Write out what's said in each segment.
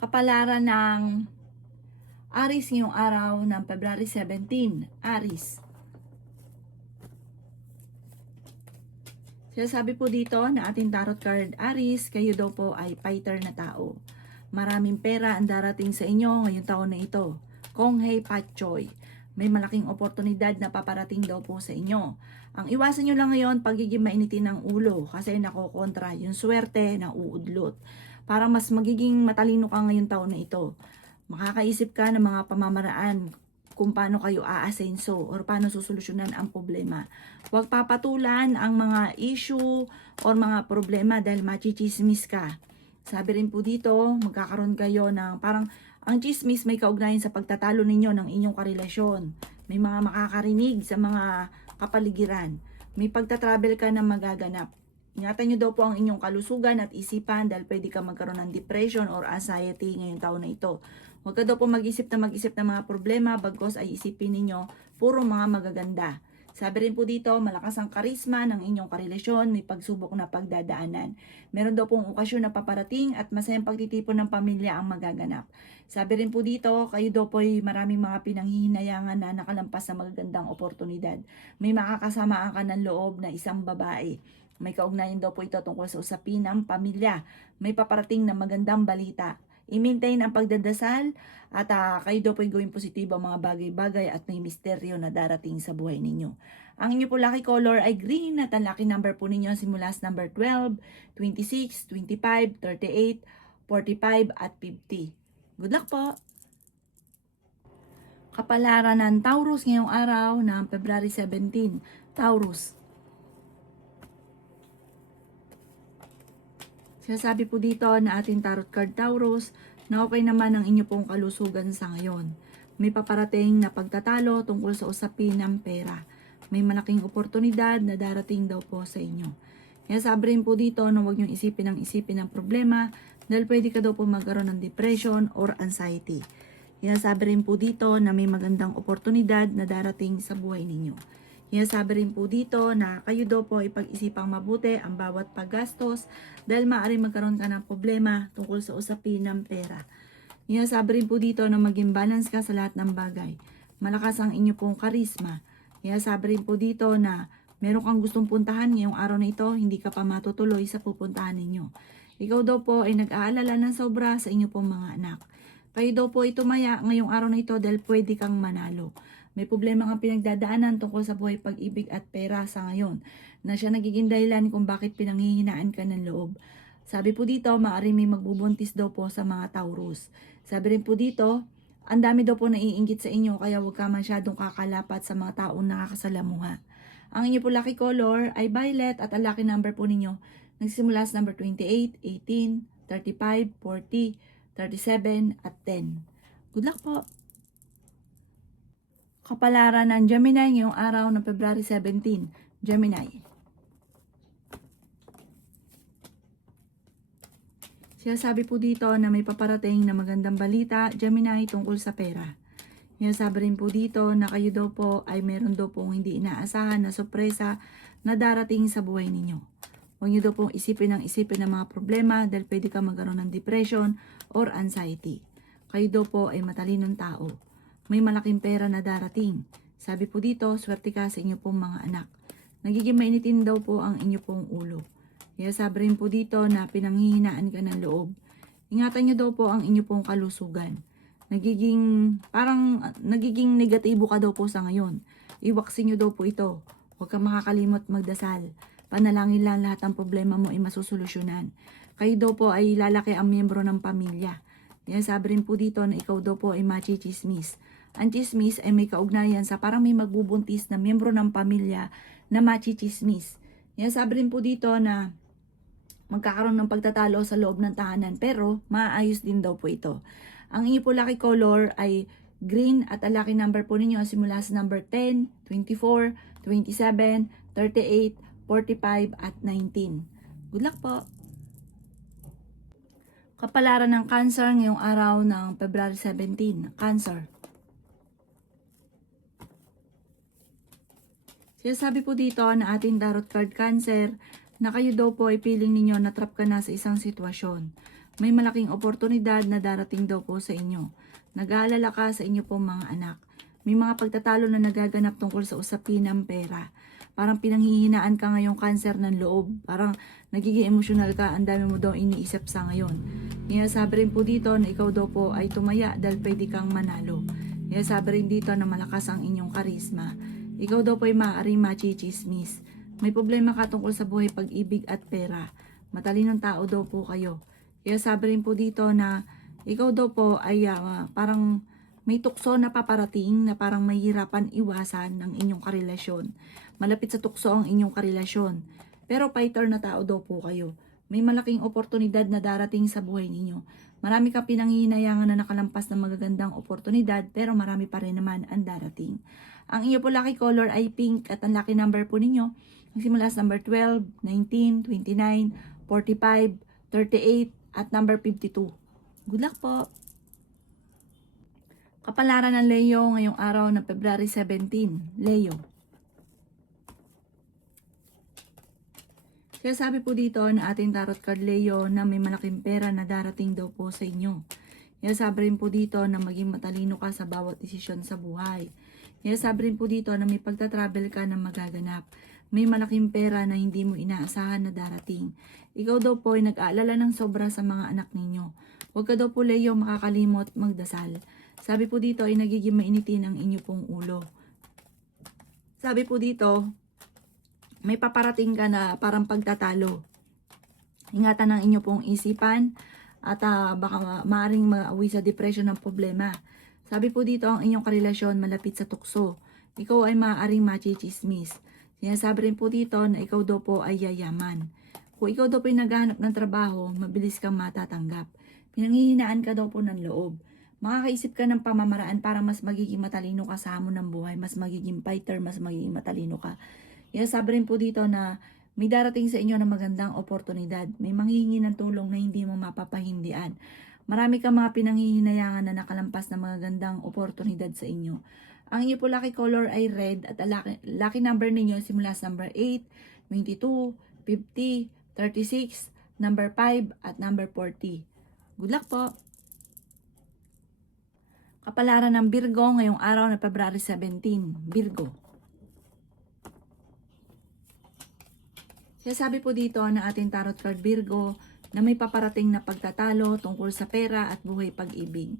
Kapalaran ng Aries ngayong araw ng February 17. Aries. Sinasabi po dito na ating tarot card, Aries, kayo daw po ay fighter na tao. Maraming pera ang darating sa inyo ngayong taon na ito. Konghei Patchoy. May malaking oportunidad na paparating daw po sa inyo. Ang iwasan nyo lang ngayon, pagiging mainitin ng ulo kasi nakokontra yung swerte na uudlot. Para mas magiging matalino ka ngayong taon na ito. Makakaisip ka ng mga pamamaraan kung paano kayo aasenso or paano susolusyonan ang problema. Huwag papatulan ang mga issue or mga problema dahil machichismis ka. Sabi rin po dito, magkakaroon kayo ng parang ang chismis may kaugnayan sa pagtatalo ninyo ng inyong karelasyon. May mga makakarinig sa mga kapaligiran. May pagtatravel ka na magaganap. Ingatan nyo daw po ang inyong kalusugan at isipan dahil pwede ka magkaroon ng depression or anxiety ngayong taon na ito. Huwag ka daw po mag-isip ng mga problema bagkos ay isipin ninyo puro mga magaganda. Sabi rin po dito, malakas ang karisma ng inyong karelasyon, may pagsubok na pagdadaanan. Meron daw pong okasyon na paparating at masayang pagtitipon ng pamilya ang magaganap. Sabi rin po dito, kayo daw po ay maraming mga pinanghihinayangan na nakalampas sa magagandang oportunidad. May makakasamaan ka ng loob na isang babae. May kaugnayan daw po ito tungkol sa usapin ng pamilya. May paparating na magandang balita. I-maintain ang pagdadasal at kayo daw po ay gawing positibo ang mga bagay-bagay at may misteryo na darating sa buhay ninyo. Ang inyo po lucky color ay green at ang lucky number po ninyo simula sa number 12, 26, 25, 38, 45 at 50. Good luck po! Kapalaran ng Taurus ngayong araw ng February 17. Taurus. Sinasabi po dito na ating tarot card Taurus na okay naman ang inyo pong kalusugan sa ngayon. May paparating na pagtatalo tungkol sa usapin ng pera. May malaking oportunidad na darating daw po sa inyo. Kaya sabi rin po dito na huwag niyong isipin ng problema dahil pwede ka daw po magkaroon ng depression or anxiety. Kaya sabi rin po dito na may magandang oportunidad na darating sa buhay ninyo. Sabi rin po dito na kayo daw po ipag-isipang mabuti ang bawat paggastos dahil maaaring magkaroon ka ng problema tungkol sa usapin ng pera. Sabi rin po dito na maging balance ka sa lahat ng bagay. Malakas ang inyo pong karisma. Sabi rin po dito na meron kang gustong puntahan ngayong araw na ito, hindi ka pa matutuloy sa pupuntahan ninyo. Ikaw daw po ay nag-aalala ng sobra sa inyo pong mga anak. Kayo daw po ay tumaya ngayong araw na ito dahil pwede kang manalo. May problema kang pinagdadaanan tungkol sa buhay pag-ibig at pera sa ngayon na siya nagiging dahilan kung bakit pinanghihinaan ka ng loob. Sabi po dito, maaaring may magbubuntis daw po sa mga Taurus. Sabi rin po dito, ang dami daw po naiinggit sa inyo kaya huwag ka masyadong kakalapat sa mga taong nakakasalamuha. Ang inyo po lucky color ay violet at ang lucky number po ninyo nagsimula sa number 28, 18, 35, 40, 37 at 10. Good luck po! Kapalaran ng Gemini ngayong araw ng February 17. Gemini. Sinasabi po dito na may paparating na magandang balita, Gemini, tungkol sa pera. Sinasabi rin po dito na kayo daw po ay meron daw pong hindi inaasahan na sorpresa na darating sa buhay ninyo. Huwag nyo daw pong isipin ng mga problema dahil pwede ka magkaroon ng depression or anxiety. Kayo daw po ay matalinong tao. May malaking pera na darating. Sabi po dito, swerte ka sa inyo pong mga anak. Nagiging mainitin daw po ang inyo pong ulo. Kaya sabi rin po dito na pinanghihinaan ka ng loob. Ingatan nyo daw po ang inyo pong kalusugan. Nagiging negatibo ka daw po sa ngayon. Iwaksin nyo daw po ito. Huwag kang makakalimot magdasal. Panalangin lang lahat ng problema mo ay masusolusyonan. Kayo daw po ay lalaki ang miyembro ng pamilya. Kaya sabi rin po dito na ikaw daw po ay machichismis. Ang chismis ay may kaugnayan sa parang may magbubuntis na miyembro ng pamilya na machichismis. Kaya sabi rin po dito na magkakaroon ng pagtatalo sa loob ng tahanan pero maayos din daw po ito. Ang inyo po lucky color ay green at ang lucky number po ninyo simula sa number 10, 24, 27, 38, 45 at 19. Good luck po! Kapalaran ng Cancer ngayong araw ng February 17. Cancer. Sinasabi po dito na ating tarot card Cancer na kayo daw po ay feeling ninyo na trap ka na sa isang sitwasyon. May malaking oportunidad na darating daw po sa inyo. Nag-aalala ka sa inyo pong mga anak. May mga pagtatalo na nagaganap tungkol sa usapin ng pera. Parang pinanghihinaan ka ngayong cancer ng loob. Parang nagiging emosyonal ka, ang dami mo daw iniisip sa ngayon. Kaya sabi rin po dito na ikaw daw po ay tumaya dahil pwede kang manalo. Kaya sabi rin dito na malakas ang inyong karisma. Ikaw daw po ay maaaring machichismis. May problema ka tungkol sa buhay, pag-ibig at pera. Matalinong tao daw po kayo. Kaya sabi rin po dito na ikaw daw po ay parang may tukso na paparating na parang mahihirapan iwasan ng inyong karelasyon. Malapit sa tukso ang inyong karelasyon. Pero fighter na tao daw po kayo. May malaking oportunidad na darating sa buhay ninyo. Marami kang pinanghihinayangan na nakalampas ng magagandang oportunidad pero marami pa rin naman ang darating. Ang inyo po lucky color ay pink at ang lucky number po ninyo magsimula sa number 12, 19, 29, 45, 38 at number 52. Good luck po! Kapalaran ng Leo ngayong araw ng February 17. Leo. Kaya sabi po dito na ating tarot card Leo na may malaking pera na darating daw po sa inyo. Kaya sabi rin po dito na maging matalino ka sa bawat desisyon sa buhay. Kaya sabi rin po dito na may pagta-travel ka na magaganap. May malaking pera na hindi mo inaasahan na darating. Ikaw daw po ay nag-aalala ng sobra sa mga anak ninyo. Huwag ka daw po Leo makakalimot magdasal. Sabi po dito ay nagiging mainitin ang inyo pong ulo. Sabi po dito, may paparating ka na parang pagtatalo. Ingatan ang inyo pong isipan at baka maaaring maawi sa depression ng problema. Sabi po dito ang inyong karelasyon malapit sa tukso. Ikaw ay maaaring machichismis. Sinasabi rin po dito na ikaw daw po ay yayaman. Kung ikaw daw po ay naghahanap ng trabaho, mabilis kang matatanggap. Pinanghihinaan ka daw po ng loob. Makakaisip ka ng pamamaraan para mas magiging matalino ka sa hamon ng buhay, mas magiging fighter, mas magiging matalino ka. Kaya sabi rin po dito na may darating sa inyo na magandang oportunidad. May manghihingi ng tulong na hindi mo mapapahindian. Marami kang mga pinanghihinayangan na nakalampas na magandang oportunidad sa inyo. Ang inyo po lucky color ay red at lucky number ninyo simula sa number 8, 22, 50, 36, number 5 at number 40. Good luck po! Kapalaran ng Virgo ngayong araw na February 17. Virgo. Kaya sabi po dito na ating tarot card Virgo na may paparating na pagtatalo tungkol sa pera at buhay pag-ibig.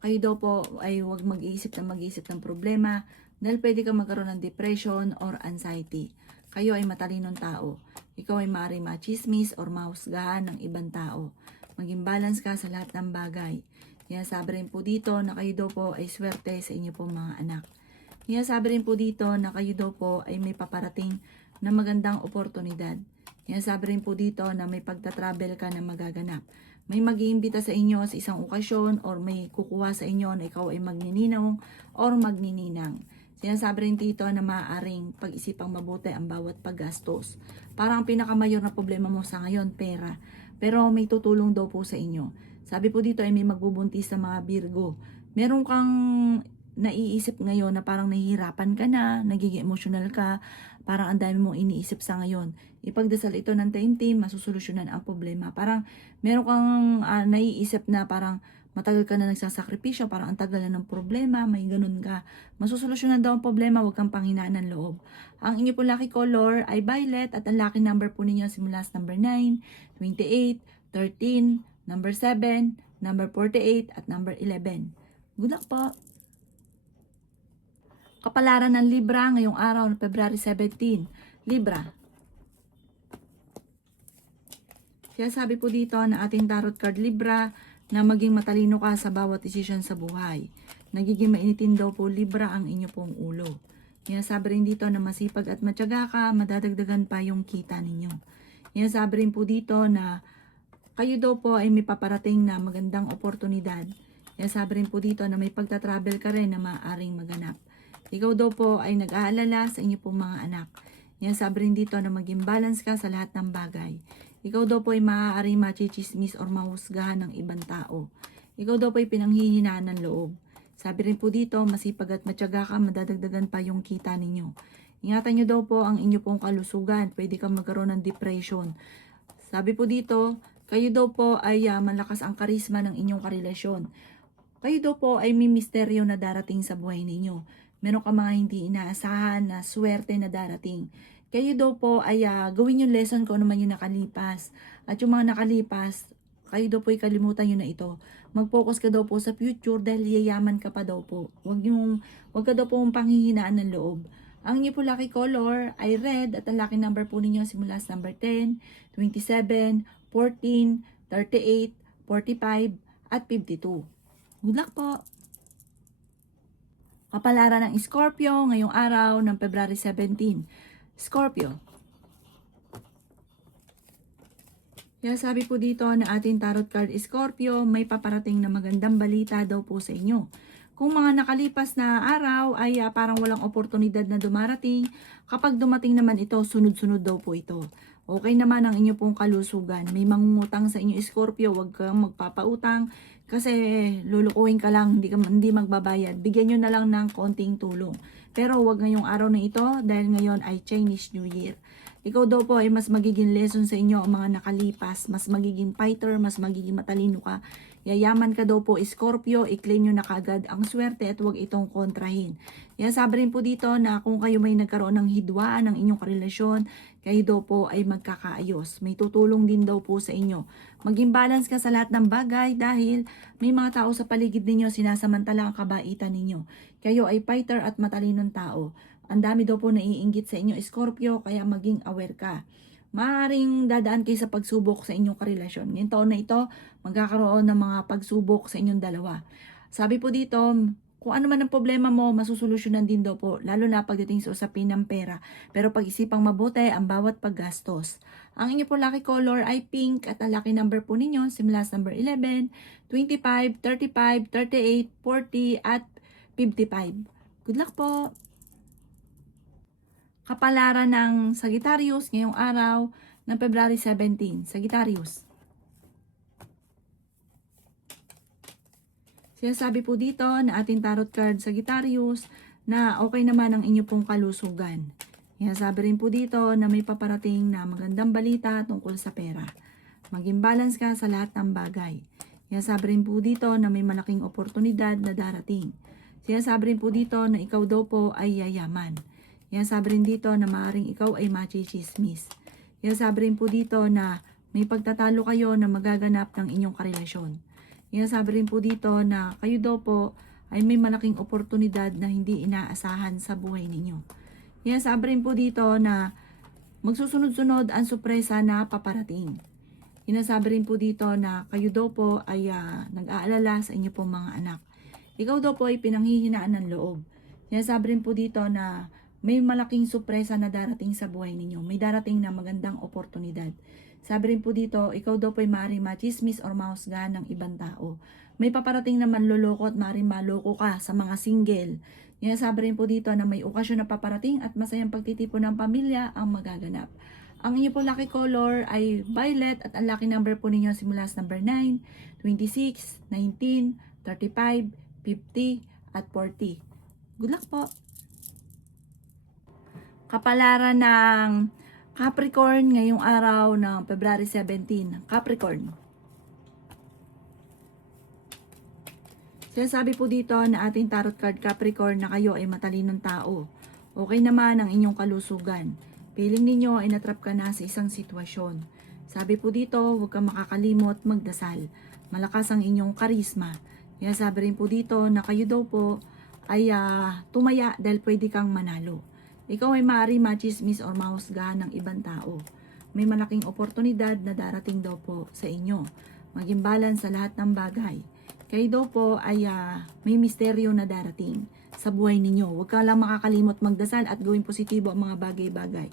Kayo daw po ay huwag mag-iisip ng problema dahil pwede kang magkaroon ng depression or anxiety. Kayo ay matalinong tao. Ikaw ay maaaring machismis or mahusgahan ng ibang tao. Maging balance ka sa lahat ng bagay. Kaya sabi rin po dito na kayo daw po ay swerte sa inyo pong mga anak. Kaya sabi rin po dito na kayo daw po ay may paparating na magandang oportunidad. Kaya sabi rin po dito na may pagta-travel ka na magaganap. May mag-iimbita sa inyo sa isang okasyon or may kukuha sa inyo na ikaw ay magnininong or magnininang. Sinasabi rin dito na maaaring pag-isipang mabuti ang bawat paggastos. Parang ang pinakamayor na problema mo sa ngayon, pera. Pero may tutulong daw po sa inyo. Sabi po dito ay may magbubuntis sa mga Virgo. Meron kang naiisip ngayon na parang nahihirapan ka na, nagiging emotional ka, parang ang dami mong iniisip sa ngayon. Ipagdasal ito ng taimtim, masusolusyonan ang problema. Parang meron kang naiisip na parang matagal ka na nagsasakripisyo, parang ang tagal na ng problema, may ganun ka. Masusolusyonan daw ang problema, huwag kang panghinaan ng loob. Ang inyo po lucky color ay violet at ang lucky number po ninyo simula sa number 9, 28, 13, number 7, number 48 at number 11. Good luck po! Kapalaran ng Libra ngayong araw ng February 17. Libra. Kaya sabi po dito na ating tarot card Libra na maging matalino ka sa bawat desisyon sa buhay. Nagiging mainitin daw po Libra ang inyo pong ulo. Kaya sabi rin dito na masipag at matyaga ka, madadagdagan pa yung kita ninyo. Kaya sabi rin po dito na kayo daw po ay may paparating na magandang oportunidad. Kaya sabi rin po dito na may pagta-travel ka rin na maaaring maganap. Ikaw daw po ay nag-aalala sa inyo pong mga anak. Yan sabi rin dito na maging balance ka sa lahat ng bagay. Ikaw daw po ay maaaring machichismis or mahusgahan ng ibang tao. Ikaw daw po ay pinanghihinaan ng loob. Sabi rin po dito, masipag at matyaga ka, madadagdagan pa yung kita ninyo. Ingatan nyo daw po ang inyo pong kalusugan. Pwede kang magkaroon ng depression. Sabi po dito, Kayo daw po ay malakas ang karisma ng inyong karelasyon. Kayo daw po ay may misteryo na darating sa buhay ninyo. Meron ka mga hindi inaasahan na swerte na darating. Kayo daw po ay gawin yung lesson kung ano man yung nakalipas. At yung mga nakalipas, kayo daw po ay kalimutan nyo na ito. Mag-focus ka daw po sa future dahil yayaman ka pa daw po. Huwag ka daw po panghihinaan ng loob. Ang inyo po lucky color ay red at ang lucky number po ninyo simula sa number 10, 27, 14, 38, 45, at 52. Good luck po! Kapalaran ng Scorpio ngayong araw ng February 17. Scorpio. Kaya sabi po dito na ating tarot card Scorpio, may paparating na magandang balita daw po sa inyo. Kung mga nakalipas na araw ay parang walang oportunidad na dumarating, kapag dumating naman ito, sunod-sunod daw po ito. Okay naman ang inyo pong kalusugan. May mangungutang sa inyo Scorpio, huwag kang magpapautang kasi lulukuhin ka lang, hindi magbabayad. Bigyan nyo na lang ng konting tulong. Pero huwag ngayong araw na ito dahil ngayon ay Chinese New Year. Ikaw daw po ay mas magiging lesson sa inyo ang mga nakalipas, mas magiging fighter, mas magiging matalino ka. Yayaman ka daw po Scorpio, i-claim nyo na kagad ang swerte at huwag itong kontrahin. Yan sabi rin po dito na kung kayo may nagkaroon ng hidwaan ng inyong karelasyon, kayo daw po ay magkakaayos. May tutulong din daw po sa inyo. Maging balance ka sa lahat ng bagay dahil may mga tao sa paligid ninyo sinasamantala ang kabaitan ninyo. Kayo ay fighter at matalinong tao. Ang dami daw po naiinggit sa inyo Scorpio kaya maging aware ka. Maaaring dadaan kayo sa pagsubok sa inyong karelasyon. Ngayong taon na ito, magkakaroon ng mga pagsubok sa inyong dalawa. Sabi po dito, kung ano man ang problema mo, masusolusyonan din daw po, lalo na pagdating sa usapin ng pera. Pero pag-isipang mabuti ang bawat paggastos. Ang inyo po lucky color ay pink at ang lucky number po ninyo, simula sa number 11, 25, 35, 38, 40 at 55. Good luck po! Kapalaran ng Sagittarius ngayong araw ng February 17. Sagittarius. Sinasabi po dito na ating tarot card Sagittarius na okay naman ang inyo pong kalusugan. Sinasabi rin po dito na may paparating na magandang balita tungkol sa pera. Maging balance ka sa lahat ng bagay. Sinasabi rin po dito na may malaking oportunidad na darating. Sinasabi rin po dito na ikaw daw po ay yayaman. Yan sabi rin dito na maaaring ikaw ay machichismis. Yan sabi rin po dito na may pagtatalo kayo na magaganap ng inyong karelasyon. Yan sabi rin po dito na kayo daw po ay may malaking oportunidad na hindi inaasahan sa buhay ninyo. Yan sabi rin po dito na magsusunod-sunod ang sorpresa na paparating. Sinasabi rin po dito na kayo daw po ay nag-aalala sa inyo pong mga anak. Ikaw daw po ay pinanghihinaan ng loob. Sinasabi rin po dito na may malaking sorpresa na darating sa buhay ninyo. May darating na magandang oportunidad. Sabi rin po dito, ikaw daw po ay maaaring machismis or mahusgahan ng ibang tao. May paparating na manloloko at maaaring maloko ka sa mga single. Yan sabi rin po dito na may okasyon na paparating at masayang pagtitipon ng pamilya ang magaganap. Ang inyo po lucky color ay violet at ang lucky number po ninyo simula sa number 9, 26, 19, 35, 50 at 40. Good luck po! Kapalaran ng Capricorn ngayong araw ng February 17. Capricorn. Sinasabi po dito na ating tarot card Capricorn na kayo ay matalinong tao. Okay naman ang inyong kalusugan. Feeling ninyo ay natrap ka na sa isang sitwasyon. Sabi po dito, huwag kang makakalimot magdasal. Malakas ang inyong karisma. Kaya sabi rin po dito na kayo daw po ay tumaya dahil pwede kang manalo. Ikaw ay maaari machismis or mahusgahan ng ibang tao. May malaking oportunidad na darating daw po sa inyo. Maging balance sa lahat ng bagay. Kayo daw po ay may misteryo na darating sa buhay ninyo. Huwag ka lang makakalimot magdasal at gawing positibo ang mga bagay-bagay.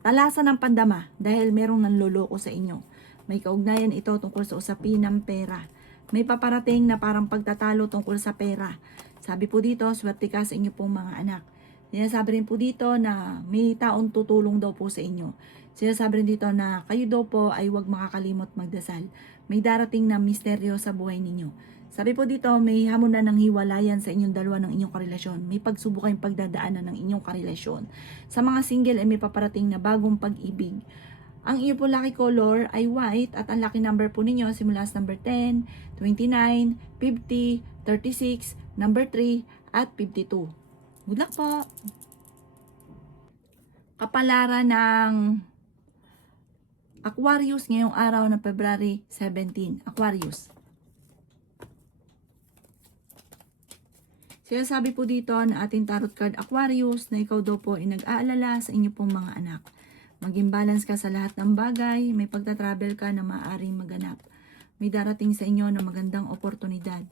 Talasan ng pandama dahil merong nanloloko sa inyo. May kaugnayan ito tungkol sa usapin ng pera. May paparating na parang pagtatalo tungkol sa pera. Sabi po dito, swerte ka sa inyo pong mga anak. Sinasabi rin po dito na may taong tutulong daw po sa inyo. Sinasabi rin dito na kayo daw po ay huwag makakalimot magdasal. May darating na misteryo sa buhay ninyo. Sabi po dito, may hamunan ng hiwalayan sa inyong dalawa ng inyong karelasyon. May pagsubok kayong pagdadaanan ng inyong karelasyon. Sa mga single ay may paparating na bagong pag-ibig. Ang iyo po lucky color ay white at ang lucky number po ninyo simula sa number 10, 29, 50, 36, number 3, at 52. Good luck po! Kapalaran ng Aquarius ngayong araw ng February 17. Aquarius. Sinasabi po dito na ating tarot card Aquarius na ikaw daw po ay nag-aalala sa inyo pong mga anak. Maging balance ka sa lahat ng bagay, may pagta-travel ka na maaaring maganap. May darating sa inyo na magandang oportunidad.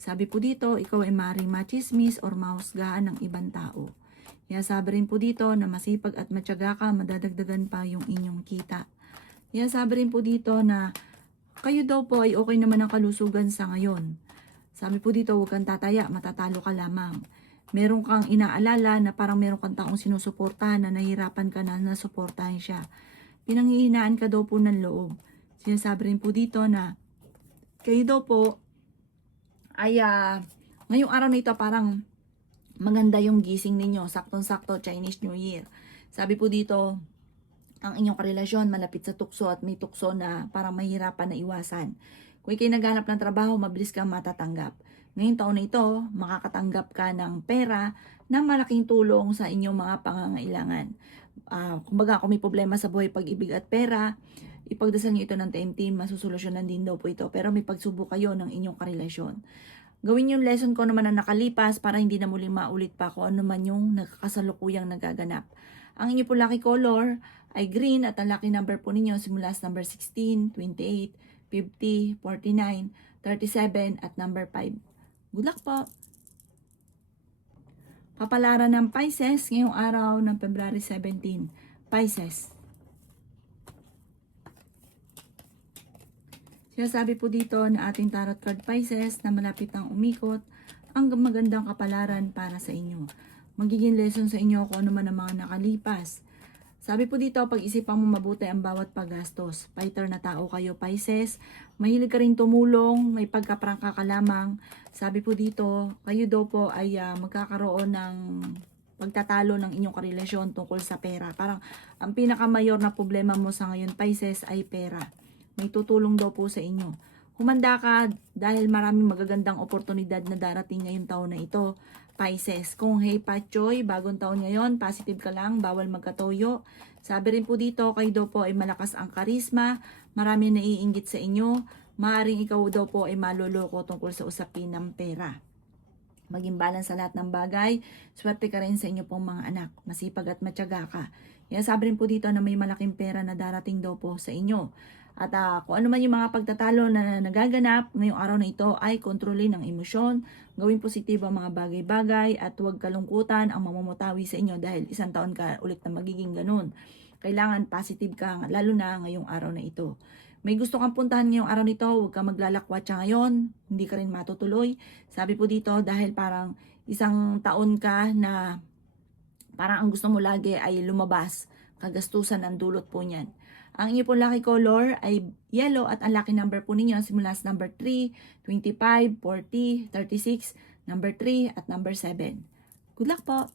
Sabi po dito, ikaw ay maaaring machismis or mahusgahan ng ibang tao. Kaya sabi rin po dito na masipag at matyaga ka, madadagdagan pa yung inyong kita. Kaya sabi rin po dito na kayo daw po ay okay naman ang kalusugan sa ngayon. Sabi po dito, huwag kang tataya, matatalo ka lamang. Meron kang inaalala na parang meron kang taong sinusuportahan na nahihirapan ka na nasuportahan siya. Pinanghihinaan ka daw po ng loob. Sinasabi rin po dito na kayo daw po ay ngayong araw na ito parang maganda yung gising ninyo. Saktong-sakto, Chinese New Year. Sabi po dito, ang inyong karelasyon malapit sa tukso at may tukso na parang mahirapan na iwasan. Kung ikay naghanap ng trabaho, mabilis kang matatanggap. Ngayong taon na ito, makakatanggap ka ng pera na malaking tulong sa inyong mga pangangailangan. Kumbaga, kung may problema sa buhay, pag-ibig at pera, ipagdasal niyo ito ng TMT, masusolusyonan din daw po ito. Pero may pagsubok kayo ng inyong karelasyon. Gawin yung lesson ko naman na nakalipas para hindi na muling maulit pa kung ano man yung nagkasalukuyang nagaganap. Ang inyo po lucky color ay green at ang lucky number po ninyo simula sa number 16, 28, 50, 49, 37 at number 5. Good luck po! Kapalaran ng Pisces ngayong araw ng February 17. Pisces. Sinasabi po dito na ating tarot card Pisces na malapit nang umikot ang magandang kapalaran para sa inyo. Magiging lesson sa inyo kung ano man ang mga nakalipas. Sabi po dito, pag-isipan mo mabuti ang bawat paggastos. Fighter na tao kayo, Pisces. Mahilig ka rin tumulong, may pagkaprangka ka lamang. Sabi po dito, kayo daw po ay magkakaroon ng pagtatalo ng inyong karelasyon tungkol sa pera. Parang ang pinakamayor na problema mo sa ngayon, Pisces, ay pera. May tutulong daw po sa inyo. Humanda ka dahil maraming magagandang oportunidad na darating ngayong taon na ito. Pisces, kung hey Patchoy, bagong taon ngayon, positive ka lang, bawal magkatoyo. Sabi rin po dito, kayo daw po ay malakas ang karisma, marami naiinggit sa inyo, maaaring ikaw daw po ay maloloko tungkol sa usapin ng pera. Maging balance sa lahat ng bagay, swerte ka rin sa inyo pong mga anak, masipag at matyaga ka. Kaya sabi rin po dito na may malaking pera na darating daw po sa inyo. At kung ano man yung mga pagtatalo na nagaganap ngayong araw na ito ay kontrolin ang emosyon, gawin positibo ang mga bagay-bagay at huwag kalungkutan ang mamumutawi sa inyo dahil isang taon ka ulit na magiging ganun. Kailangan positive ka lalo na ngayong araw na ito. May gusto kang puntahan ngayong araw nito, huwag kang maglalakwatsa ngayon, hindi ka rin matutuloy. Sabi po dito dahil parang isang taon ka na parang ang gusto mo lagi ay lumabas, kagastusan ang dulot po niyan. Ang inyo po lucky color ay yellow at ang lucky number po ninyo simula sa number 3, 25, 40, 36, number 3 at number 7. Good luck po!